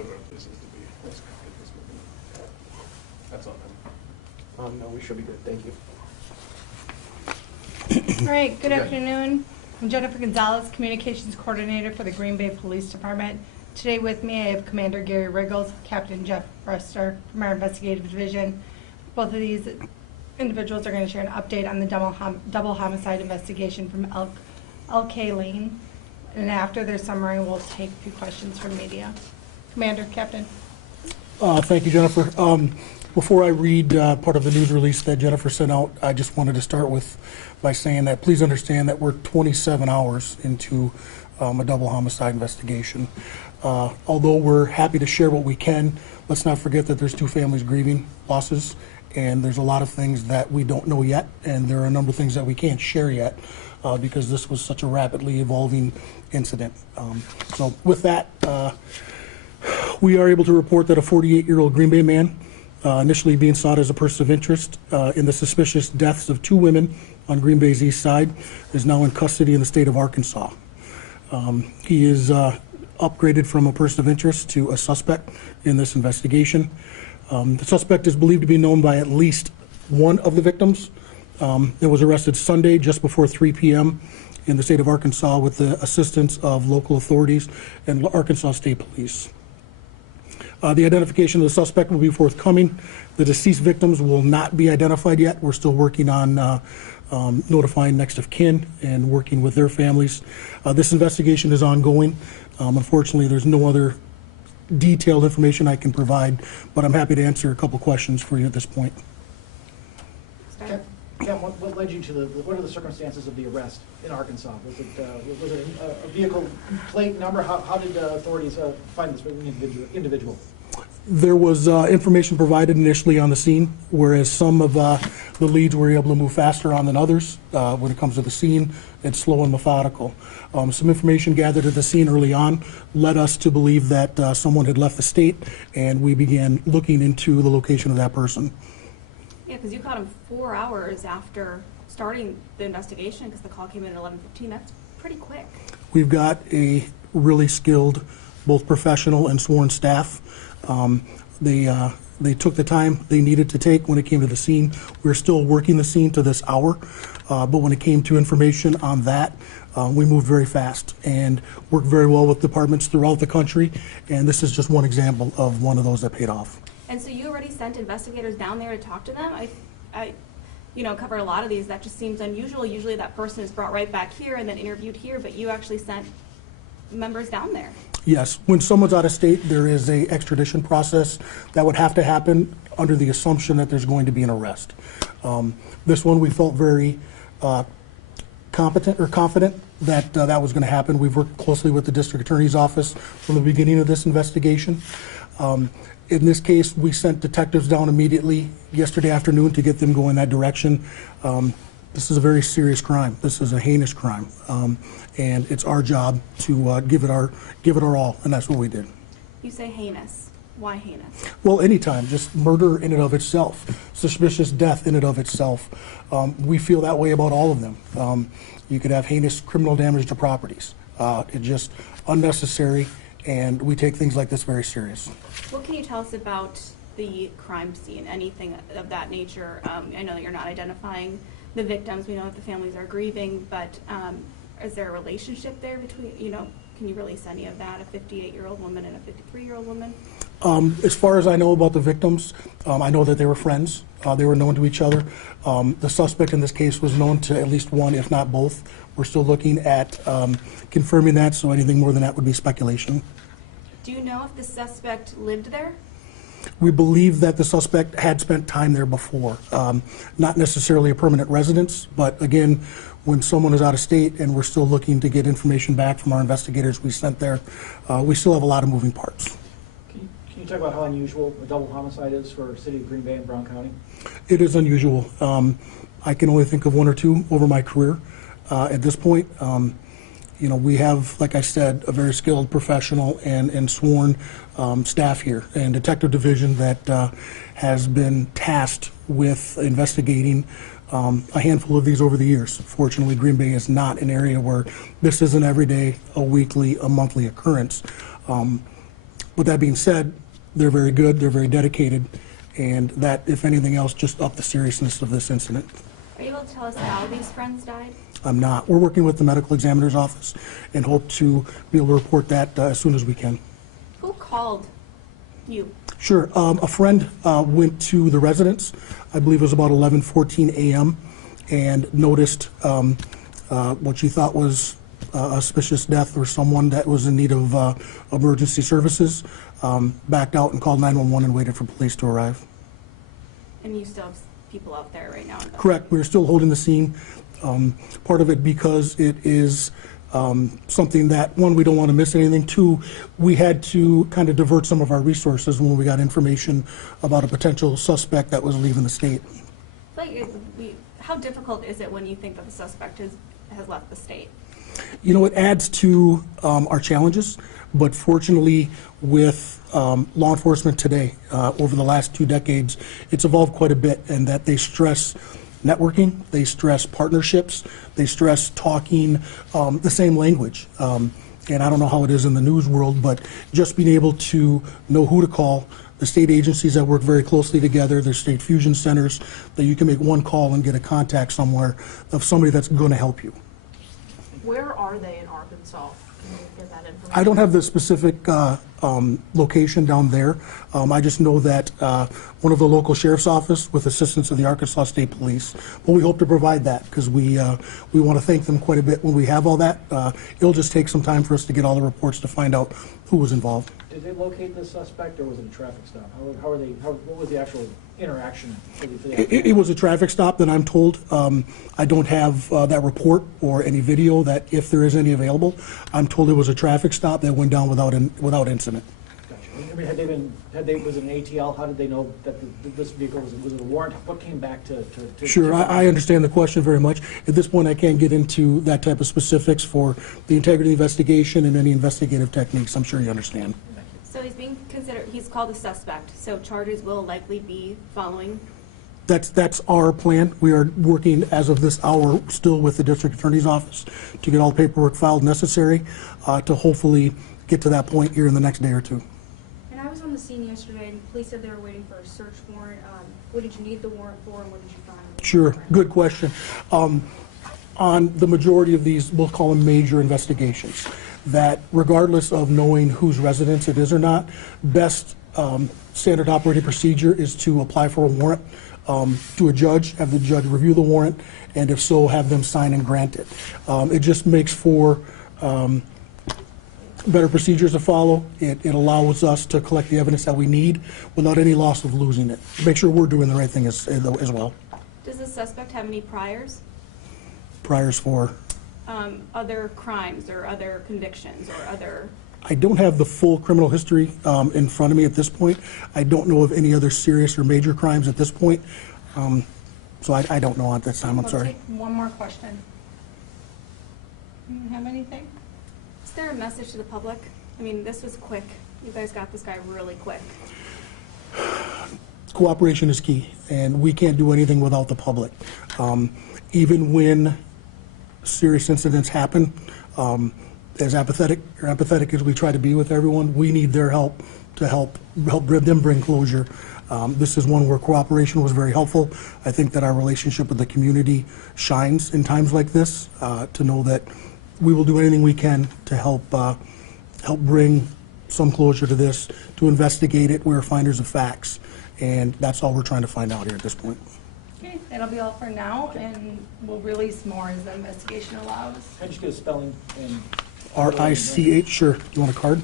whatever our place is to be. Let's get this moving. That's all then. No, we should be good. Thank you. All right, good afternoon. I'm Jennifer Gonzalez, Communications Coordinator for the Green Bay Police Department. Today with me, I have Commander Gary Riggles, Captain Jeff Brester from our Investigative Division. Both of these individuals are going to share an update on the double homicide investigation from LK Lane. And after their summary, we'll take a few questions from media. Commander, Captain. Thank you, Jennifer. Before I read part of the news release that Jennifer sent out, I just wanted to start by saying that please understand that we're 27 hours into a double homicide investigation. Although we're happy to share what we can, let's not forget that there's two families grieving losses, and there's a lot of things that we don't know yet, and there are a number of things that we can't share yet because this was such a rapidly evolving incident. So with that, we are able to report that a 48-year-old Green Bay man, initially being sought as a person of interest in the suspicious deaths of two women on Green Bay's east side, is now in custody in the state of Arkansas. He is upgraded from a person of interest to a suspect in this investigation. The suspect is believed to be known by at least one of the victims. It was arrested Sunday just before 3 p.m. in the state of Arkansas with the assistance of local authorities and Arkansas State Police. The identification of the suspect will be forthcoming. The deceased victims will not be identified yet. We're still working on notifying next of kin and working with their families. This investigation is ongoing. Unfortunately, there's no other detailed information I can provide, but I'm happy to answer a couple questions for you at this point. Ken, what led you to what are the circumstances of the arrest in Arkansas? Was it a vehicle plate number? How did authorities find this individual? There was information provided initially on the scene, whereas some of the leads were able to move faster on than others. When it comes to the scene, it's slow and methodical. Some information gathered at the scene early on led us to believe that someone had left the state, and we began looking into the location of that person. Yeah, because you caught him 4 hours after starting the investigation, because the call came in at 11:15. That's pretty quick. We've got a really skilled, both professional and sworn staff. They took the time they needed to take when it came to the scene. We're still working the scene to this hour, but when it came to information on that, we moved very fast and worked very well with departments throughout the country, and this is just one example of one of those that paid off. And so you already sent investigators down there to talk to them? I covered a lot of these. That just seems unusual. Usually that person is brought right back here and then interviewed here, but you actually sent members down there. Yes, when someone's out of state, there is a extradition process that would have to happen under the assumption that there's going to be an arrest. This one we felt very confident that that was going to happen. We've worked closely with the district attorney's office from the beginning of this investigation. In this case, we sent detectives down immediately yesterday afternoon to get them going that direction. This is a very serious crime. This is a heinous crime, and it's our job to give it our all, and that's what we did. You say heinous. Why heinous? Well, anytime, just murder in and of itself, suspicious death in and of itself. We feel that way about all of them. You could have heinous criminal damage to properties. It's just unnecessary, and we take things like this very serious. What can you tell us about the crime scene, anything of that nature? I know that you're not identifying the victims. We know that the families are grieving, but is there a relationship there between, can you release any of that, a 58-year-old woman and a 53-year-old woman? As far as I know about the victims, I know that they were friends. They were known to each other. The suspect in this case was known to at least one, if not both. We're still looking at confirming that, so anything more than that would be speculation. Do you know if the suspect lived there? We believe that the suspect had spent time there before. Not necessarily a permanent residence, but again, when someone is out of state and we're still looking to get information back from our investigators we sent there, we still have a lot of moving parts. Can you talk about how unusual a double homicide is for the city of Green Bay and Brown County? It is unusual. I can only think of one or two over my career at this point. We have, like I said, a very skilled professional and sworn staff here and detective division that has been tasked with investigating a handful of these over the years. Fortunately, Green Bay is not an area where this is an everyday, a weekly, a monthly occurrence. With that being said, they're very good, they're very dedicated, and that, if anything else, just upped the seriousness of this incident. Are you able to tell us how these friends died? I'm not. We're working with the medical examiner's office and hope to be able to report that as soon as we can. Who called you? Sure. A friend went to the residence, I believe it was about 11:14 a.m., and noticed what she thought was a suspicious death or someone that was in need of emergency services, backed out and called 911 and waited for police to arrive. And you still have people out there right now? Correct. We're still holding the scene. Part of it because it is something that, one, we don't want to miss anything. Two, we had to kind of divert some of our resources when we got information about a potential suspect that was leaving the state. How difficult is it when you think that the suspect has left the state? You know, it adds to our challenges, but fortunately with law enforcement today, over the last 2 decades, it's evolved quite a bit, and that they stress networking, they stress partnerships, they stress talking the same language. And I don't know how it is in the news world, but just being able to know who to call, the state agencies that work very closely together, their state fusion centers, that you can make one call and get a contact somewhere of somebody that's going to help you. Where are they in Arkansas? Can you get that information? I don't have the specific location down there. I just know that one of the local sheriff's office, with assistance of the Arkansas State Police, but we hope to provide that because we want to thank them quite a bit when we have all that. It'll just take some time for us to get all the reports to find out who was involved. Did they locate the suspect, or was it a traffic stop? What was the actual interaction for the It was a traffic stop that I'm told. I don't have that report or any video that, if there is any available. I'm told it was a traffic stop that went down without incident. Gotcha. I mean, was it an ATL? How did they know that this vehicle was it a warrant? What came back to Sure, I understand the question very much. At this point, I can't get into that type of specifics for the integrity investigation and any investigative techniques. I'm sure you understand. So he's being considered, he's called a suspect, so charges will likely be following? That's our plan. We are working as of this hour still with the district attorney's office to get all paperwork filed necessary to hopefully get to that point here in the next day or two. And I was on the scene yesterday, and the police said they were waiting for a search warrant. What did you need the warrant for, and what did you find? Sure, good question. On the majority of these, we'll call them major investigations, that regardless of knowing whose residence it is or not, best standard operating procedure is to apply for a warrant to a judge, have the judge review the warrant, and if so, have them sign and grant it. It just makes for better procedures to follow. It allows us to collect the evidence that we need without any loss of losing it. Make sure we're doing the right thing as well. Does the suspect have any priors? Priors for? Other crimes or other convictions or other? I don't have the full criminal history in front of me at this point. I don't know of any other serious or major crimes at this point. So I don't know at this time, I'm We'll sorry. take one more question. You have anything? Is there a message to the public? I mean, this was quick. You guys got this guy really quick. Cooperation is key, and we can't do anything without the public. Even when serious incidents happen, as empathetic as we try to be with everyone, we need their help to help them bring closure. This is one where cooperation was very helpful. I think that our relationship with the community shines in times like this, to know that we will do anything we can to help bring some closure to this, to investigate it. We're finders of facts, and that's all we're trying to find out here at this point. Okay, that'll be all for now, and we'll release more as the investigation allows. Can I just get a spelling and R-I-C-H, sure. You want a card?